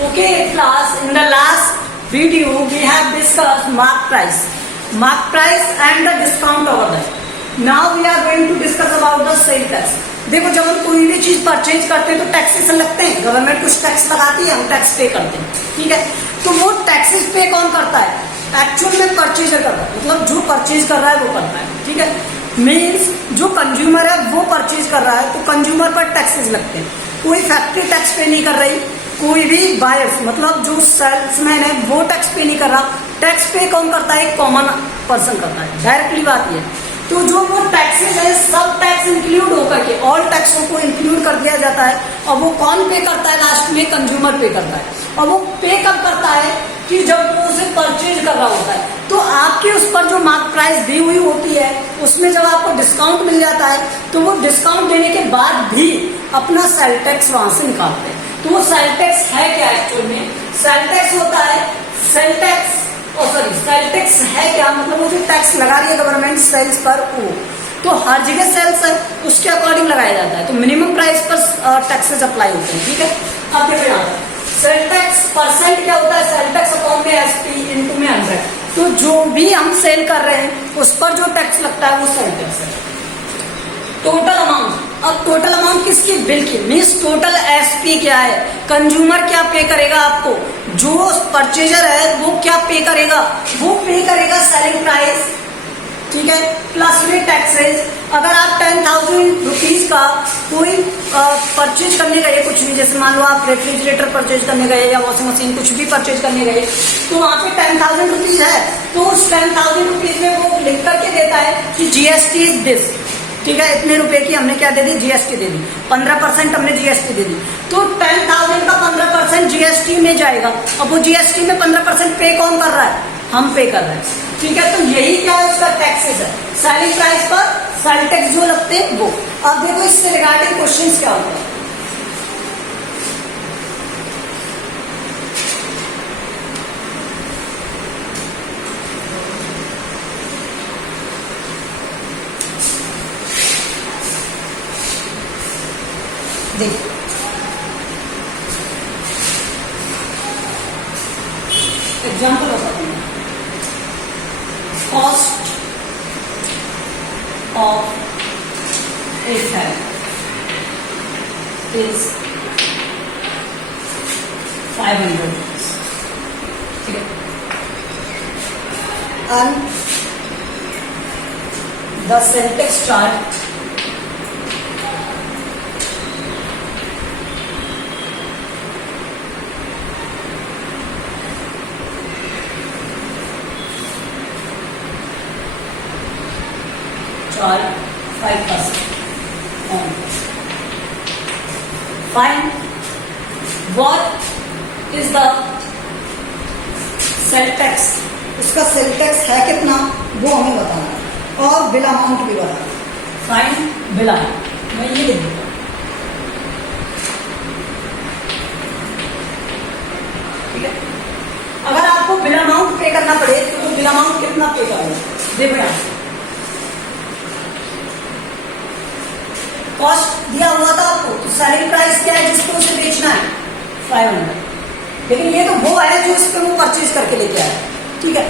Okay, class, in the last video we have discussed mark price and the discount over there. Now we are going to discuss about the sale tax. देखो जब हम कोई भी चीज purchase करते हैं तो टैक्सेस लगते हैं, गवर्नमेंट कुछ टैक्स लगाती है, हम टैक्स पे करते हैं, ठीक है। तो वो टैक्सेस पे कौन करता है? एक्चुअल में परचेजर करता है, मतलब जो परचेज कर रहा है वो करता है, ठीक है। मीन्स जो कंज्यूमर है वो परचेज कर रहा है तो कंज्यूमर पर टैक्सेस लगते हैं। कोई फैक्ट्री टैक्स पे नहीं कर रही, कोई भी बायर्स मतलब जो सेल्समैन है वो टैक्स पे नहीं कर रहा। टैक्स पे कौन करता है? कॉमन पर्सन करता है, डायरेक्टली बात ये। तो जो वो टैक्सेस है सब टैक्स इंक्लूड होकर के ऑल टैक्सों को इंक्लूड कर दिया जाता है और वो कौन पे करता है? लास्ट में कंज्यूमर पे करता है। और वो पे कब करता है? कि जब वो उसे परचेज कर रहा होता है। तो आपके उस पर जो मार्क प्राइस दी हुई होती है उसमें जब आपको डिस्काउंट मिल जाता है तो वो डिस्काउंट देने के बाद भी अपना सेल टैक्स वहां से निकालते हैं। तो वो सेल टैक्स है क्या? एक्चुअल में सेल टैक्स होता है सेल टैक्स सेल टैक्स है क्या? मतलब वो जो टैक्स लगा रही है गवर्नमेंट सेल्स पर, वो तो हर जगह सेल्स है उसके अकॉर्डिंग लगाया जाता है। तो मिनिमम प्राइस पर टैक्सेस अप्लाई होते हैं, ठीक है। अब देखो यहाँ पर सेल टैक्स परसेंट क्या होता है? सेल टैक्स अपॉन में एसपी इनटू में 100। तो जो भी हम सेल कर रहे हैं उस पर जो टैक्स लगता है वो सेल टैक्स है। टोटल अमाउंट, अब टोटल अमाउंट किसकी? बिल की। मीन्स टोटल एसपी क्या है? कंज्यूमर क्या पे करेगा आपको? जो परचेजर है वो क्या पे करेगा? वो पे करेगा सेलिंग प्राइस, ठीक है, प्लस में टैक्सेस। अगर आप 10,000 रुपीज का कोई परचेज करने गए, कुछ भी, जैसे मान लो आप रेफ्रिजरेटर परचेज करने गए या वॉशिंग मशीन कुछ भी परचेज करने गए, तो वहां पे 10,000 रुपीज है तो उस 10,000 रुपीज में वो लिख करके देता है कि जीएसटी इज दिस, ठीक है, इतने रुपए की हमने क्या दे दी? जीएसटी दे दी। 15% हमने जीएसटी दे दी। तो 10,000 का 15% जीएसटी में जाएगा। अब वो जीएसटी में 15% पे कौन कर रहा है? हम पे कर रहे हैं, ठीक है। तो यही क्या है? उसका टैक्सेस है। सेलिंग प्राइस पर सेल टैक्स जो लगते हैं वो। अब देखो इससे रिगार्डिंग क्वेश्चंस क्या होते हैं। देखो एग्जाम्पल बताते हैं। Cost of A fan is 500, ठीक है। And the sale tax charge or 5% on. Find what is the sale tax, उसका सेल टैक्स है कितना वो हमें बताना है और बिल अमाउंट भी बताना है। फाइंड बिल अमाउंट, मैं ये लिख दूंगा, ठीक है। अगर आपको बिल अमाउंट पे करना पड़े तो बिल अमाउंट कितना पे करोगे? देखो यहाँ कॉस्ट दिया हुआ था आपको, तो सेलिंग प्राइस क्या है जिसको उसे बेचना है? 500। लेकिन ये तो वो है जो इसको वो परचेज करके लेके आया, ठीक है।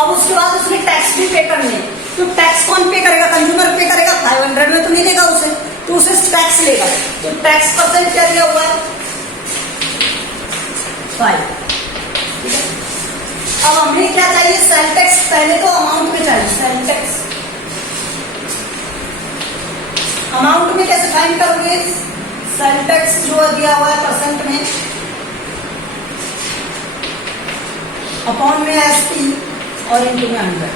अब उसके बाद उसने टैक्स भी पे करने, तो टैक्स कौन पे करेगा? कंज्यूमर पे करेगा। 500 में तो नहीं लेगा उसे, तो उसे टैक्स लेगा। तो टैक्स परसेंट क्या दिया हुआ है? 5, ठीक है। अब हमें क्या चाहिए? Sale tax. पहले तो अमाउंट में चाहिए सेल टैक्स। अमाउंट में कैसे फाइंड करोगे? सेल टैक्स जो दिया हुआ है परसेंट में अपॉन में एसपी और इनटू में 100।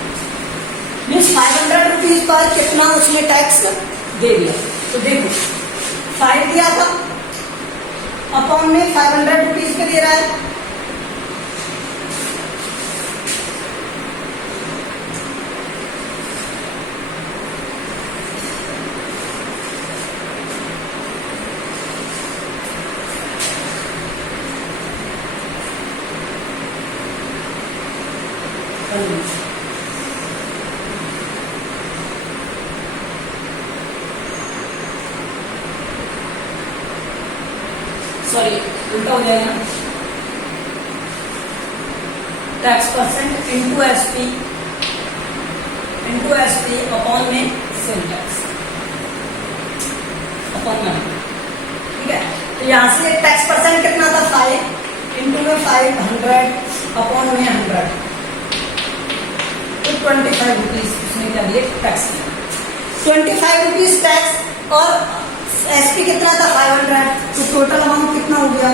मीन्स 500 रुपीज पर कितना उसने टैक्स दे दिया? तो देखो 5 दिया था, अपॉन में 500 रुपीज पे दे रहा है। सॉरी उल्टा हो जाएगा। Tax percent into S P upon में सेल टैक्स अपॉन में, ठीक है। तो यहाँ से टैक्स परसेंट कितना था 5 इंटू में 500 अपॉन में 100, तो 25 रुपीज उसने क्या दिए टैक्स, 25 रुपीज टैक्स, और एसपी कितना था 500, तो टोटल अमाउंट कितना हो गया,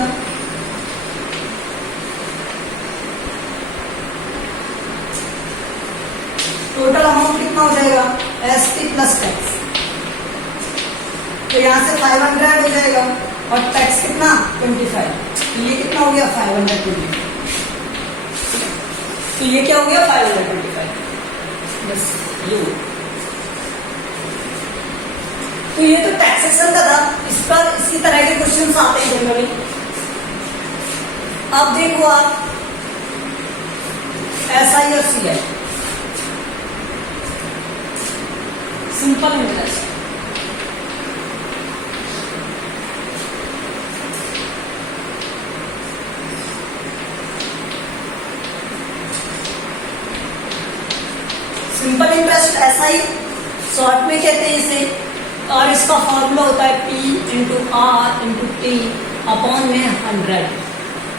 टोटल अमाउंट कितना हो जाएगा एसपी प्लस टैक्स, तो यहाँ से 500 हो जाएगा और टैक्स कितना 25, तो ये कितना हो गया 525, तो ये क्या हो गया 525, बस ये। तो ये तो टैक्सेशन का था, इस पर इसी तरह के क्वेश्चन आते हैं जनरली। अब देखो आप एसआई और CI, simple interest, simple interest SI short में कहते हैं इसे, और इसका फॉर्मूला होता है P into R into T upon में 100।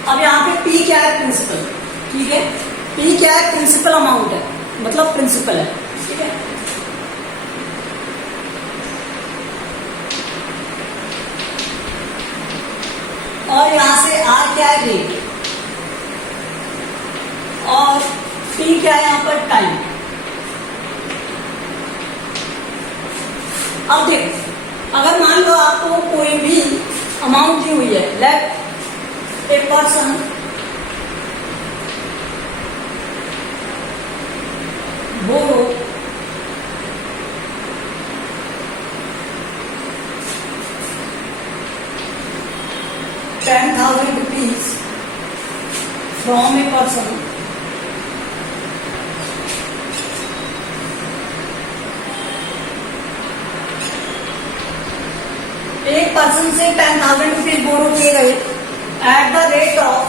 अब यहाँ पे P क्या है प्रिंसिपल, ठीक है, P क्या है प्रिंसिपल अमाउंट है, मतलब प्रिंसिपल है, ठीक है। और यहां से R क्या है रेट, और T क्या है यहां पर टाइम। अब देखो अगर मान लो आपको कोई भी अमाउंट दी हुई है, let a person borrow ₹10,000 from a person एक पर्सन से 10,000 रुपीज बोरो किए गए at the rate of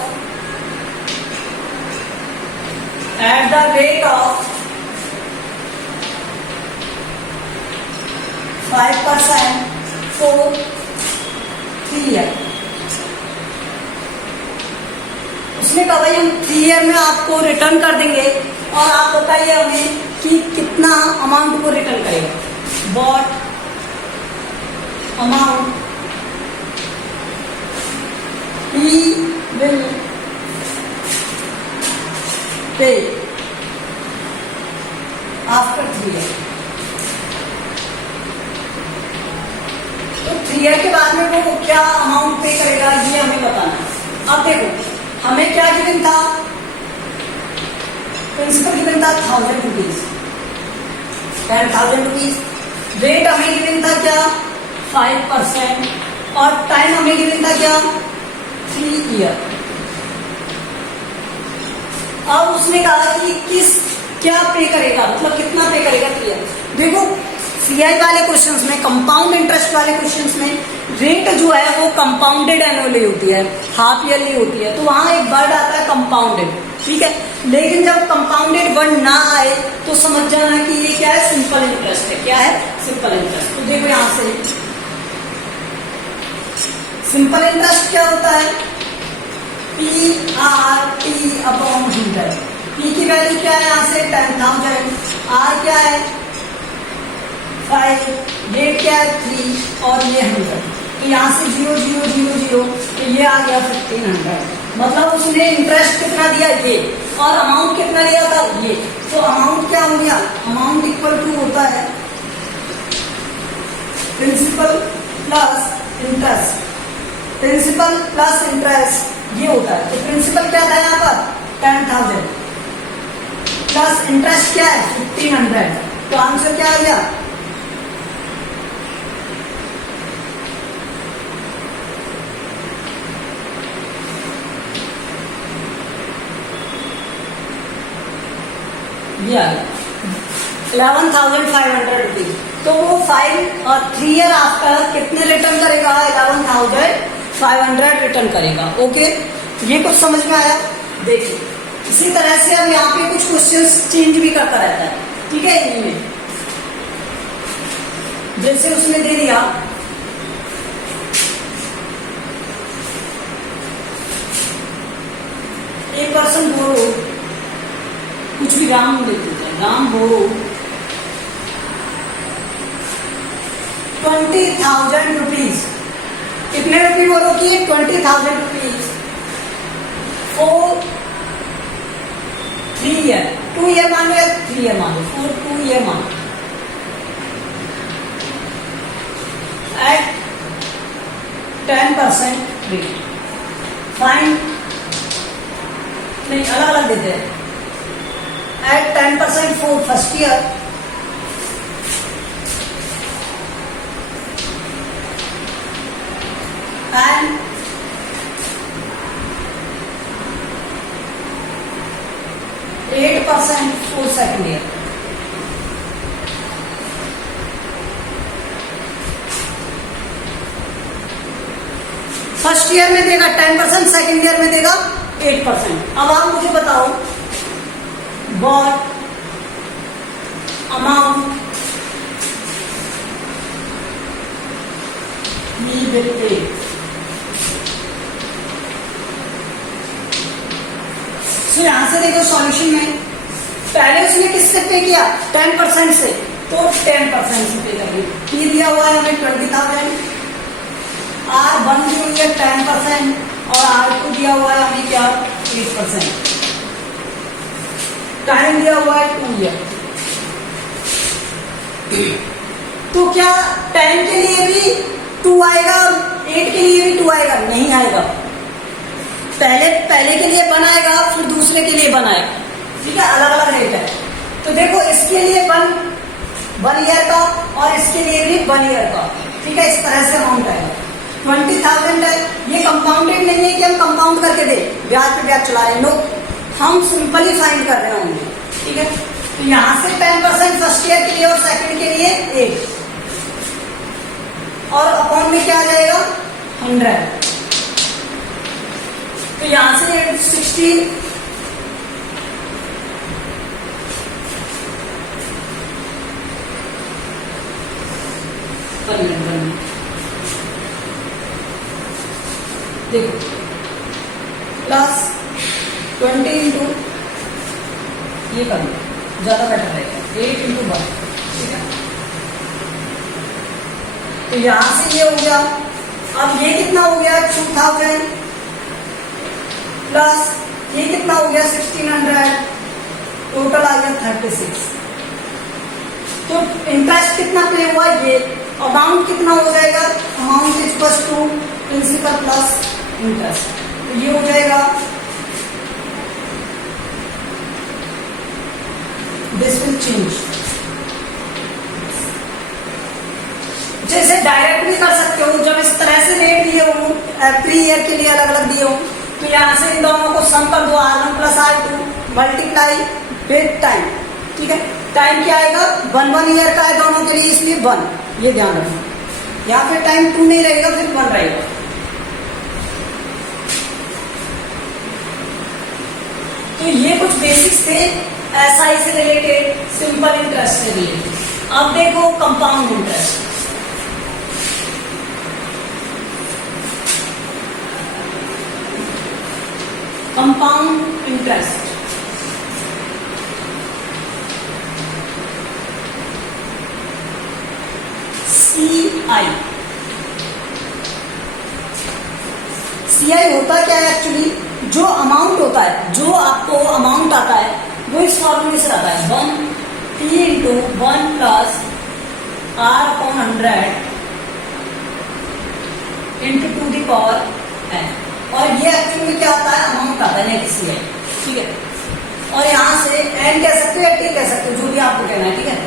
5% for 3 year. उसने कहा भाई हम 3 ईयर में आपको रिटर्न कर देंगे, और आप बताइए हमें कि कितना अमाउंट को रिटर्न करेगा। What amount he will pay after 3 years। तो 3 ईयर के बाद में वो क्या अमाउंट पे करेगा ये हमें बताना है। अब देखो हमें क्या गिवन था, प्रिंसिपल गिवन था 1,000 रुपीज, 10,000 रुपीज, रेट हमें गिवन था क्या 5%, और टाइम हमें गिवन था क्या 3 ईयर। अब उसने कहा कि क्या पे करेगा, मतलब कितना पे करेगा 3 ईयर। देखो सीआई वाले क्वेश्चंस में, कंपाउंड इंटरेस्ट वाले क्वेश्चंस में रेट जो है वो कंपाउंडेड एनुअली होती है, हाफ ईयरली होती है, तो वहां एक वर्ड आता है कंपाउंडेड, ठीक है। लेकिन जब कंपाउंडेड वर्ड ना आए तो समझ जाना कि ये क्या है सिंपल इंटरेस्ट है। क्या है सिंपल इंटरेस्ट। तो देखो यहां से सिंपल इंटरेस्ट क्या होता है, PRT अपॉन 100। P की वैल्यू क्या है यहाँ से 10,000, R क्या है 5, रेट क्या है 3 और ये 100, तो यहाँ से 0 0 0 0, तो ये आ गया 1500। मतलब उसने इंटरेस्ट कितना दिया ये, और अमाउंट कितना लिया था ये, तो अमाउंट क्या हो गया, अमाउंट इक्वल टू होता है principal plus interest, principal plus interest ये होता है। तो प्रिंसिपल क्या था यहाँ पर 10,000 प्लस इंटरेस्ट क्या है 1500, तो आंसर क्या आ गया ये आ गया 11,500 रुपीज। तो वो 5 और 3 ईयर आफ्टर कितने रिटर्न करेगा 11,500 रिटर्न करेगा। ओके, ये कुछ समझ में आया। देखिए इसी तरह से अब यहाँ पे कुछ क्वेश्चंस चेंज भी करता रहता है, ठीक है। इनमें जैसे उसने दे दिया एक पर्सन बोरो, कुछ भी राम दे देते हैं, राम बोरो 20,000 रुपीज। कितने रुपये बोरो किए? 20,000 रुपीज फॉर 3 ईयर, 2 ईयर मान लो या 3 ईयर मान लो, फॉर 2 ईयर मान लो, एट 10% रेट। फाइन नहीं, अलग अलग देते हैं। At 10% for first year, and 8% for second year. First year में देगा 10%, सेकेंड ईयर में देगा 8%। अब आप मुझे बताओ what amount he will pay। सो यहां से देखो सॉल्यूशन में पहले उसने किससे पे किया? 10% से, तो 10% से पे करेंगे। पी दिया हुआ है हमें 20,000, R1 दी हुई है 10% और R2 दिया हुआ है हमें क्या? 8%। टाइम दिया हुआ है 2 ईयर। तो क्या 10 के लिए भी 2 आएगा और 8 के लिए भी 2 आएगा? नहीं आएगा। पहले के लिए 1 आएगा, फिर दूसरे के लिए 1 आएगा, ठीक है। अलग अलग रेट है। तो देखो इसके लिए 1 ईयर का और इसके लिए भी 1 ईयर का, ठीक है। इस तरह से अमाउंट आएगा। 20,000 है, ये कंपाउंडेड नहीं है कि हम कंपाउंड करके दे, ब्याज पे ब्याज चला रहे, नो, हम सिंपली फाइंड कर रहे होंगे, ठीक है। तो यहां से 10% फर्स्ट ईयर के लिए और सेकंड के लिए 8, और अकाउंट में क्या आ जाएगा? 100। तो यहां से 16 देखो प्लस 20 इंटू ये कर लो, ज्यादा बेटर रहेगा, 8 इंटू 1, ठीक है। तो यहां से ये हो गया। अब ये कितना हो गया? 2000 प्लस ये कितना हो गया? 1600, टोटल आ गया 36। तो इंटरेस्ट कितना पे हुआ? ये अमाउंट कितना हो जाएगा? Amount is equal to principal plus interest. तो ये हो जाएगा, दिस विल चेंज। जैसे डायरेक्ट भी कर सकते हो, जब इस तरह से रेट दिए हो, एवरी ईयर के लिए अलग अलग दिए हो, तो यहां से इन दोनों को सम कर दो, R1 plus R2 multiply with time, ठीक है। टाइम क्या आएगा? 1 ईयर का है दोनों के लिए, इसलिए 1, ये ध्यान रखना। यहाँ पे टाइम 2 नहीं रहेगा, फिर 1 रहेगा। तो ये कुछ बेसिक्स थे एसआई से रिलेटेड, सिंपल इंटरेस्ट से रिलेटेड। अब देखो compound interest. Compound interest CI होता क्या है? एक्चुअली जो अमाउंट होता है, जो आपको अमाउंट आता है, वो इस फॉर्मूले से आता है, 1T into 1 plus R/100 into 2 the power n। और ये एक्चुअली क्या आता है? अमाउंट आता है, नेट CI, ठीक है। और यहाँ से n कह सकते हो या T कह सकते हो, जो भी आपको कहना है, ठीक है।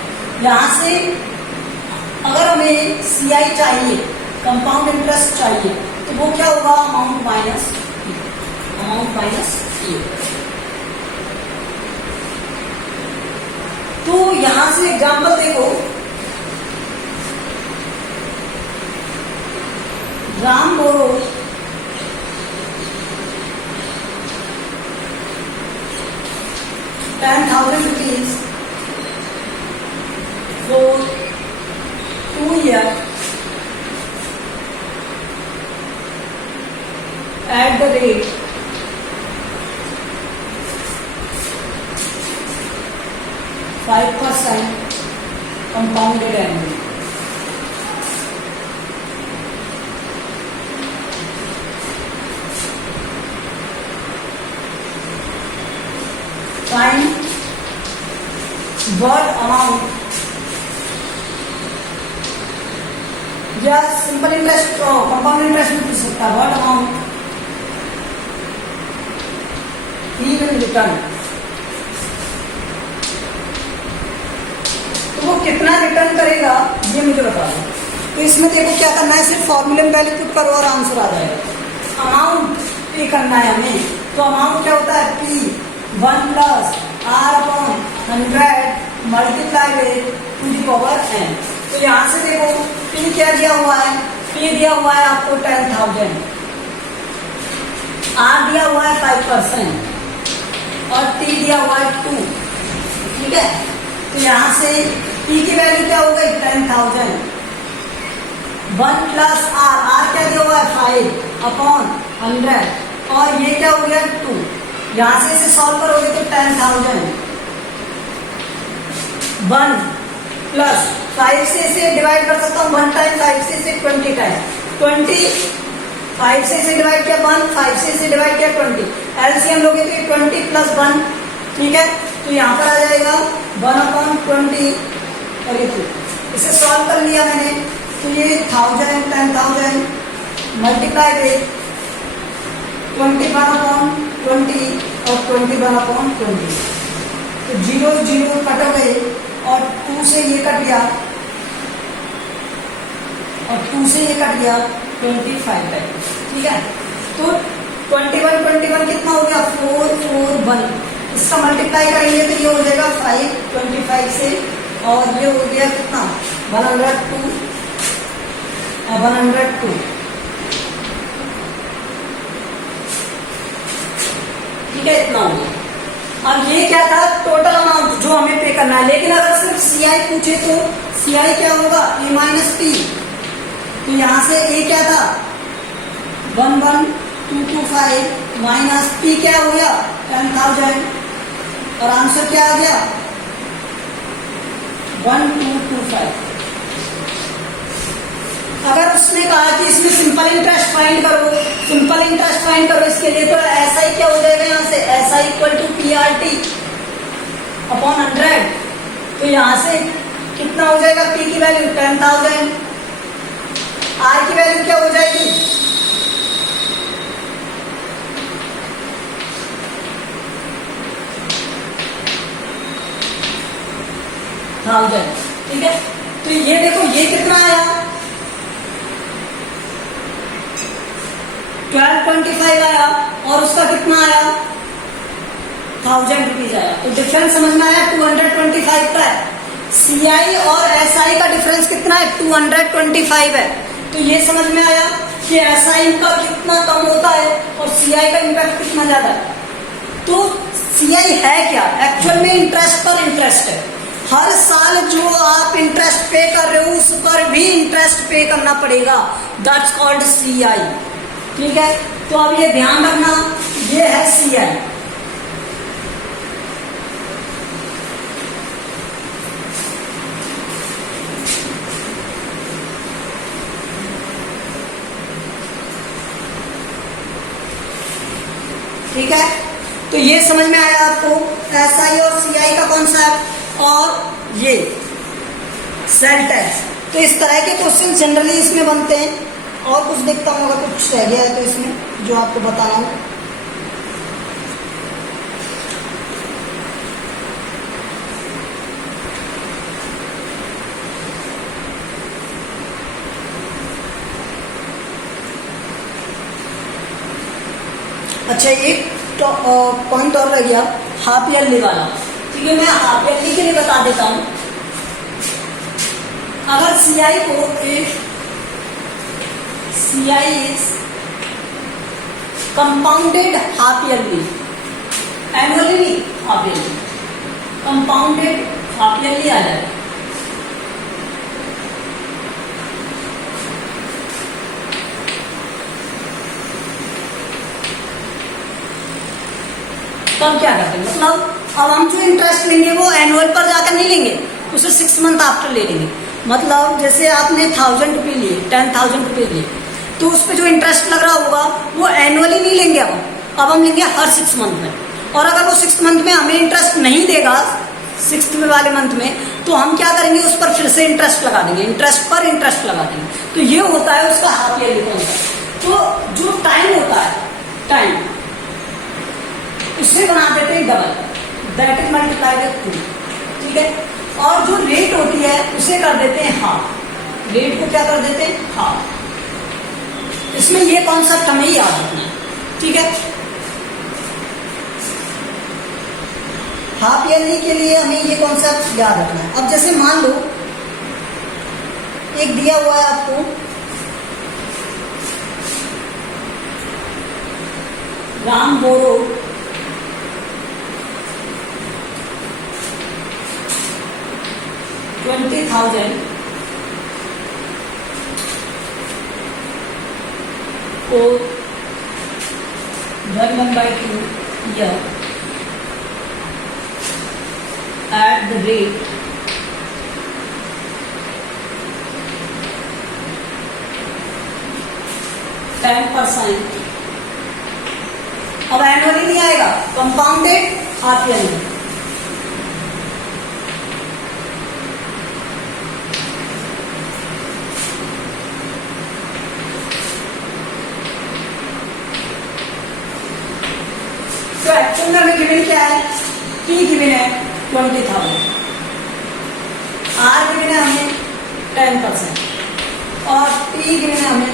यहाँ से अगर हमें CI चाहिए, कंपाउंड इंटरेस्ट चाहिए, तो वो क्या होगा? अमाउंट माइनस ये। तो यहां से एग्जांपल देखो, राम बोरो 10,000 rupees for 2 years at the rate %5 compounded annually. Find what amount, या सिंपल इंटरेस्ट कंपाउंड इंटरेस्ट भी पूछ सकता है, what amount he will return, तो वो कितना रिटर्न करेगा ये मुझे बता दो। तो इसमें देखो क्या करना है, सिर्फ फॉर्मूले में वैल्यू पुट करो और आंसर आ जाएगा। अमाउंट पे करना है हमें, तो अमाउंट क्या होता है, P 1 plus R/100 multiply with two the power n। तो यहाँ से देखो P क्या दिया हुआ है, P दिया हुआ है आपको 10,000, R दिया हुआ है 5% और T दिया हुआ है 2। ठीक है, तो यहाँ से P की वैल्यू क्या हो गई 10,000, 1 प्लस R क्या दिया हुआ है 5/100 और ये क्या हो गया 2। यहाँ से इसे सॉल्व करोगे तो 10,000 1 प्लस 5 से इसे डिवाइड कर सकता हूँ 1 टाइम, 5 से इसे 20 टाइम, 20 5 से इसे डिवाइड किया 1, 5 से इसे डिवाइड किया 20, एलसीएम लोगे तो ये 20 प्लस 1। ठीक है, तो यहाँ पर आ जाएगा 1/20 और ये 2। इसे सॉल्व कर लिया मैंने, तो ये 1000 10,000 मल्टीप्लाई विद 21/20 और 21/20, तो 0 0 कट हो गए और 2 से ये कट गया और 2 से ये कट गया 25 है। ठीक है, तो 21 कितना हो गया 441, इसका मल्टीप्लाई करेंगे तो ये हो जाएगा 5 25 से और ये हो गया कितना 102 102। ठीक है, इतना हो गया। अब ये क्या था टोटल अमाउंट जो हमें पे करना है, लेकिन अगर सिर्फ CI पूछे तो CI क्या होगा A माइनस P, तो यहाँ से A क्या था 11225 माइनस P क्या हो गया 10,000 और आंसर क्या आ गया 1225। अगर उसने कहा कि इसमें सिंपल इंटरेस्ट फाइंड करो, सिंपल इंटरेस्ट फाइंड करो इसके लिए, तो ऐसा ही क्या हो जाएगा यहाँ से ऐसा इक्वल टू PRT अपॉन 100। तो यहाँ से कितना हो जाएगा P की वैल्यू 10,000, R की वैल्यू क्या हो जाएगी 1000। ठीक है, तो ये देखो ये कितना आया 1225 आया और उसका कितना आया 1000 रुपीज आया। तो डिफरेंस समझ में आया 225 का है। CI और SI का डिफरेंस कितना है 225 है। तो ये समझ में आया कि SI का कितना कम होता है और CI का इम्पैक्ट कितना ज्यादा है। तो CI है क्या, एक्चुअल में इंटरेस्ट पर इंटरेस्ट है। हर साल जो आप इंटरेस्ट पे कर रहे हो उस पर भी इंटरेस्ट पे करना पड़ेगा, दैट्स कॉल्ड CI। ठीक है, तो अब ये ध्यान रखना, ये है CI। ठीक है, तो ये समझ में आया आपको SI और CI का कॉन्सेप्ट और ये सेल टैक्स। तो इस तरह के क्वेश्चन जनरली इसमें बनते हैं। और कुछ देखता हूँ अगर कुछ रह गया है तो इसमें जो आपको बताना हूँ। अच्छा, एक पॉइंट और रह गया हाफ ईयरली वाला। ठीक है, मैं हाफ ईयरली के लिए बता देता हूँ। अगर CI को CI is compounded half yearly, annually नहीं half yearly, compounded half yearly आ जाए। तब क्या करते हैं, मतलब अब हम जो इंटरेस्ट लेंगे वो एनुअल पर जाकर नहीं लेंगे, उसे 6 मंथ आफ्टर ले लेंगे। मतलब जैसे आपने 1000 रुपये लिए, 10,000 रुपये लिए, तो उस पर जो इंटरेस्ट लग रहा होगा वो एनुअली नहीं लेंगे अब हम लेंगे हर 6 मंथ में। और अगर वो 6 मंथ में हमें इंटरेस्ट नहीं देगा 6th वाले मंथ में, तो हम क्या करेंगे, उस पर फिर से इंटरेस्ट लगा देंगे, इंटरेस्ट पर इंटरेस्ट लगा देंगे। तो ये होता है उसका हाफ ईयरली कॉन्सेप्ट। तो जो टाइम होता है, टाइम उसे बना देते हैं double, that is multiply with 2, ठीक है। और जो रेट होती है उसे कर देते हैं हाफ, रेट को क्या कर देते हैं, हाफ। इसमें ये कॉन्सेप्ट हमें याद रखना है, ठीक है। हाफ ईयरली के लिए हमें ये कॉन्सेप्ट याद रखना है। अब जैसे मान लो एक दिया हुआ है आपको राम बोरो 20,000 for 1/2 year at the rate 10%। अब एनुअली नहीं आएगा, कंपाउंडेड हाफ ईयरली। तो एक्चुअल में हमें गिवन क्या है, P गिवन है 20,000, R गिवन है हमें 10% और T गिवन है हमें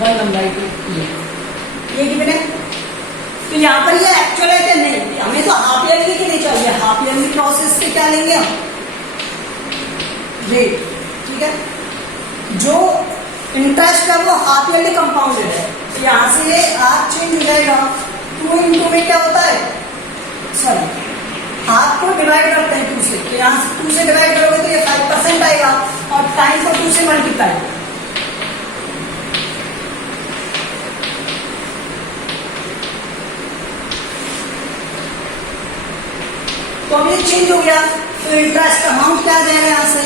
1/2 ये गिवन है। तो यहाँ पर ये एक्चुअल है क्या, नहीं, हमें तो हाफ ईयरली के लिए चाहिए। हाफ ईयरली प्रोसेस से क्या लेंगे हम, रेट, ठीक है। जो इंटरेस्ट है वो हाफ ईयरली कंपाउंडेड है। तो यहाँ से ये हाफ चेंज हो जाएगा, 2 into में क्या होता है, सॉरी हाफ को डिवाइड करते हैं 2 से, तो यहाँ से 2 से डिवाइड करोगे तो ये 5% आएगा और टाइम को 2 से मल्टीप्लाई। तो अब ये चेंज हो गया, तो इंटरेस्ट अमाउंट क्या आ जाएगा यहाँ से,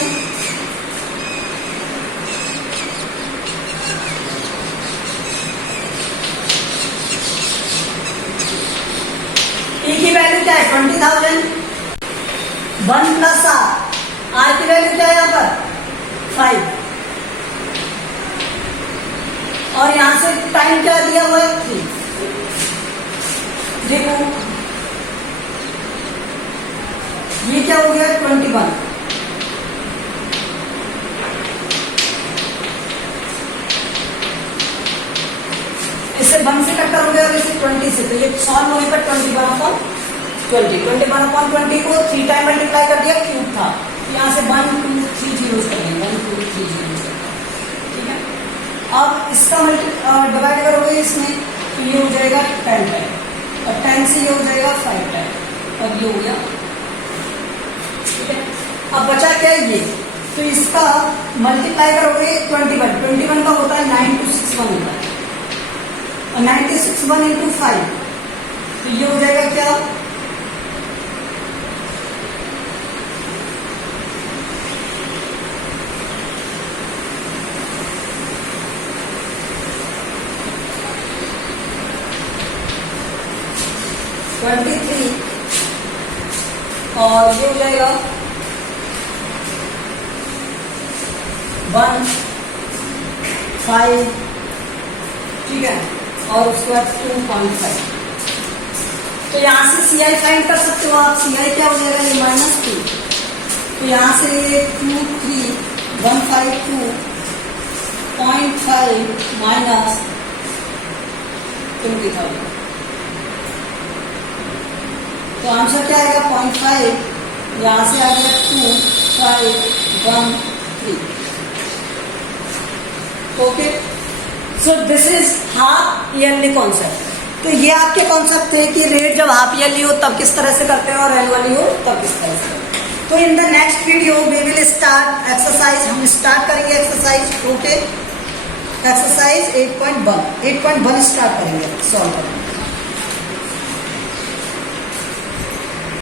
E की वैल्यू क्या है 20,000, 1 + R की वैल्यू क्या है यहाँ पर 5, और यहाँ से टाइम क्या दिया हुआ है 3। देखो ये क्या हो गया 21, इससे 1 से कट करोगे और इसे 20 से, तो ये सॉल्व होने पर 21/20, 21/20 को 3 टाइम मल्टीप्लाई कर दिया, क्यूब था, यहाँ से 1 2 3 जीरोस कर देंगे, 1 2 3 जीरोस, ठीक है। अब इसका डिवाइड करोगे इसमें, तो ये हो जाएगा 10 टाइम, और 10 से ये हो जाएगा 5 टाइम, और ये हो गया, ठीक है। अब बचा क्या ये, तो इसका मल्टीप्लाई करोगे 21 का होता है 9261 होता है, और 96 into 5, तो ये हो जाएगा क्या, $23, और ये हो जाएगा 1 5, ठीक है, और उसके बाद 2.5। तो यहाँ से CI फाइंड कर सकते हो आप, CI क्या हो जाएगा, ये -2, तो यहाँ से 23,152.5 माइनस 20,000, तो आंसर क्या आएगा 0.5, यहाँ से आ गया 2,513। Okay, so this is half yearly concept. तो ये आपके कॉन्सेप्ट थे कि रेट जब हाफ ईयरली हो तब किस तरह से करते हैं और एनुअली हो तब किस तरह से। तो in the next video we will start exercise, हम स्टार्ट करेंगे एक्सरसाइज। ओके, एक्सरसाइज 8.1 स्टार्ट करेंगे, सॉल्व करेंगे।